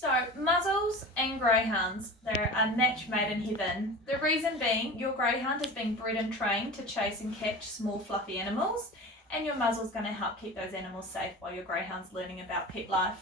So muzzles and greyhounds, they're a match made in heaven. The reason being, your greyhound is being bred and trained to chase and catch small fluffy animals, and your muzzle's going to help keep those animals safe while your greyhound's learning about pet life.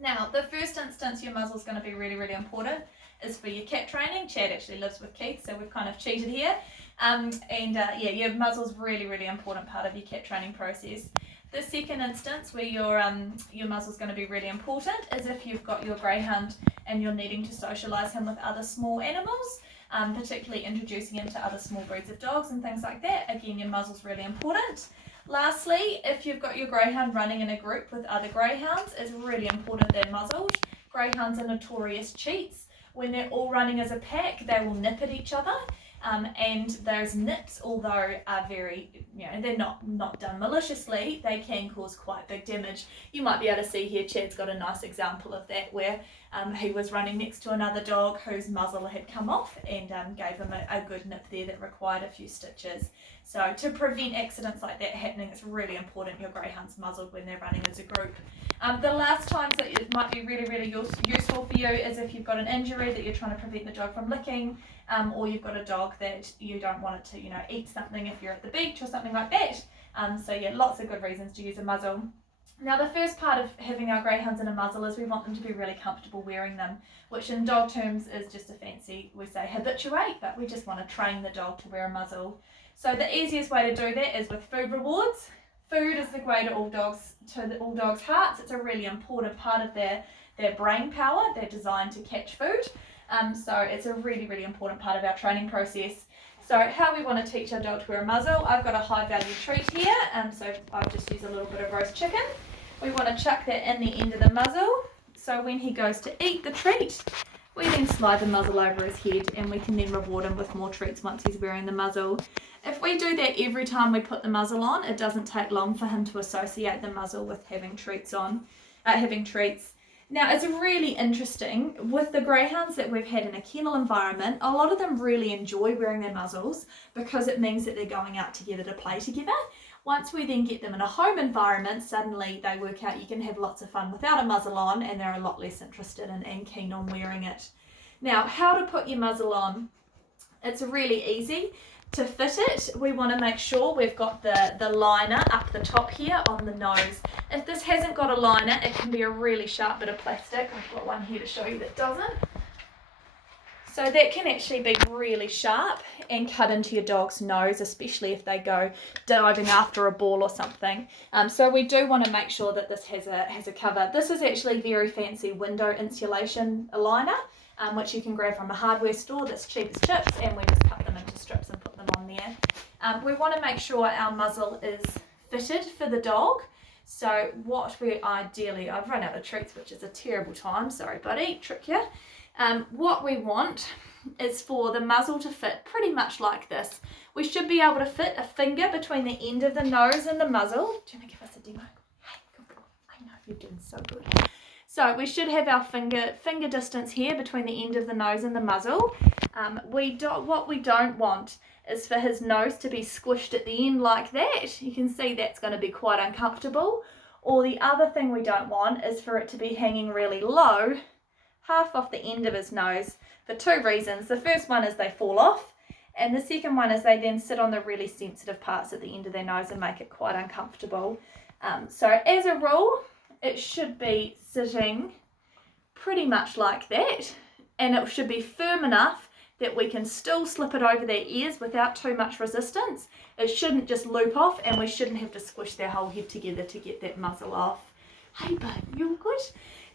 Now, the first instance your muzzle's going to be really, really important is for your cat training. Chad actually lives with Keith, so we've kind of cheated here. Yeah, your muzzle's really, really important part of your cat training process. The second instance where your muzzle's going to be really important is if you've got your greyhound and you're needing to socialise him with other small animals, particularly introducing him to other small breeds of dogs and things like that. Again, your muzzle's really important. Lastly, if you've got your greyhound running in a group with other greyhounds, it's really important they're muzzled. Greyhounds are notorious cheats. When they're all running as a pack, they will nip at each other. And those nips, although are very, they're not done maliciously, they can cause quite big damage. You might be able to see here, Chad's got a nice example of that where he was running next to another dog whose muzzle had come off and gave him a good nip there that required a few stitches. So to prevent accidents like that happening, it's really important your greyhound's muzzled when they're running as a group. The last times that it might be really, really useful for you is if you've got an injury that you're trying to prevent the dog from licking, or you've got a dog that you don't want it to, eat something if you're at the beach or something like that. So yeah, lots of good reasons to use a muzzle. Now the first part of having our greyhounds in a muzzle is we want them to be really comfortable wearing them, which in dog terms is just a fancy, we say habituate, but we just want to train the dog to wear a muzzle. So the easiest way to do that is with food rewards. Food is the way to all dogs' hearts. It's a really important part of their brain power. They're designed to catch food. So it's a really, really important part of our training process. So how we want to teach our dog to wear a muzzle, I've got a high value treat here, so I've just used a little bit of roast chicken. We want to chuck that in the end of the muzzle, so when he goes to eat the treat, we then slide the muzzle over his head and we can then reward him with more treats once he's wearing the muzzle. If we do that every time we put the muzzle on, it doesn't take long for him to associate the muzzle with having treats. Now, it's really interesting, with the greyhounds that we've had in a kennel environment, a lot of them really enjoy wearing their muzzles because it means that they're going out together to play together. Once we then get them in a home environment, suddenly they work out you can have lots of fun without a muzzle on, and they're a lot less interested and keen on wearing it. Now, how to put your muzzle on? It's really easy. To fit it, we want to make sure we've got the liner up the top here on the nose. If this hasn't got a liner, it can be a really sharp bit of plastic. I've got one here to show you that doesn't. So that can actually be really sharp and cut into your dog's nose, especially if they go diving after a ball or something. So we do want to make sure that this has a cover. This is actually very fancy window insulation liner, which you can grab from a hardware store that's cheap as chips, and we just cut them into strips and put them on there. We want to make sure our muzzle is fitted for the dog. So what we ideally, I've run out of treats, which is a terrible time, sorry buddy, trick you. What we want is for the muzzle to fit pretty much like this. We should be able to fit a finger between the end of the nose and the muzzle. Do you want to give us a demo? Hey, good boy. I know you're doing so good. So we should have our finger distance here between the end of the nose and the muzzle. What we don't want is for his nose to be squished at the end like that. You can see that's going to be quite uncomfortable. Or the other thing we don't want is for it to be hanging really low, half off the end of his nose, for two reasons. The first one is they fall off, and the second one is they then sit on the really sensitive parts at the end of their nose and make it quite uncomfortable. So as a rule, it should be sitting pretty much like that, and it should be firm enough that we can still slip it over their ears without too much resistance. It shouldn't just loop off, and we shouldn't have to squish their whole head together to get that muzzle off. Hey bud, you all good?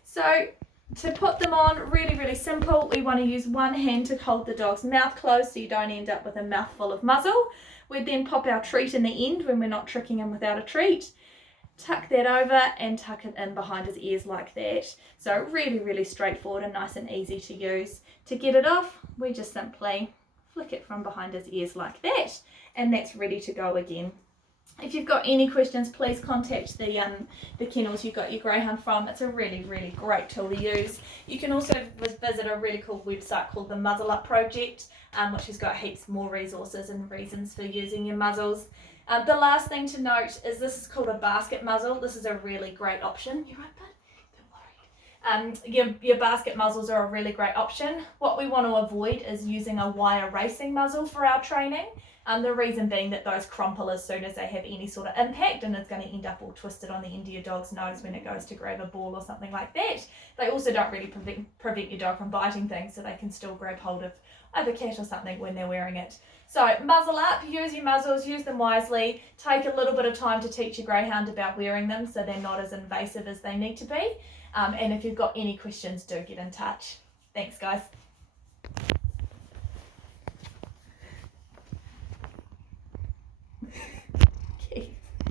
So to put them on, really, really simple. We want to use one hand to hold the dog's mouth closed so you don't end up with a mouthful of muzzle. We then pop our treat in the end when we're not tricking him without a treat. Tuck that over and tuck it in behind his ears like that. So really, really straightforward and nice and easy to use. To get it off, we just simply flick it from behind his ears like that, and that's ready to go again. If you've got any questions, please contact the kennels you got your greyhound from. It's a really, really great tool to use. You can also visit a really cool website called the Muzzle Up Project, which has got heaps more resources and reasons for using your muzzles. The last thing to note is this is called a basket muzzle. This is a really great option. You right, bud? Your basket muzzles are a really great option. What we want to avoid is using a wire racing muzzle for our training. The reason being that those crumple as soon as they have any sort of impact, and it's going to end up all twisted on the end of your dog's nose when it goes to grab a ball or something like that. They also don't really prevent your dog from biting things, so they can still grab hold of a cat or something when they're wearing it. So muzzle up, use your muzzles, use them wisely. Take a little bit of time to teach your greyhound about wearing them so they're not as invasive as they need to be. And if you've got any questions, do get in touch. Thanks, guys.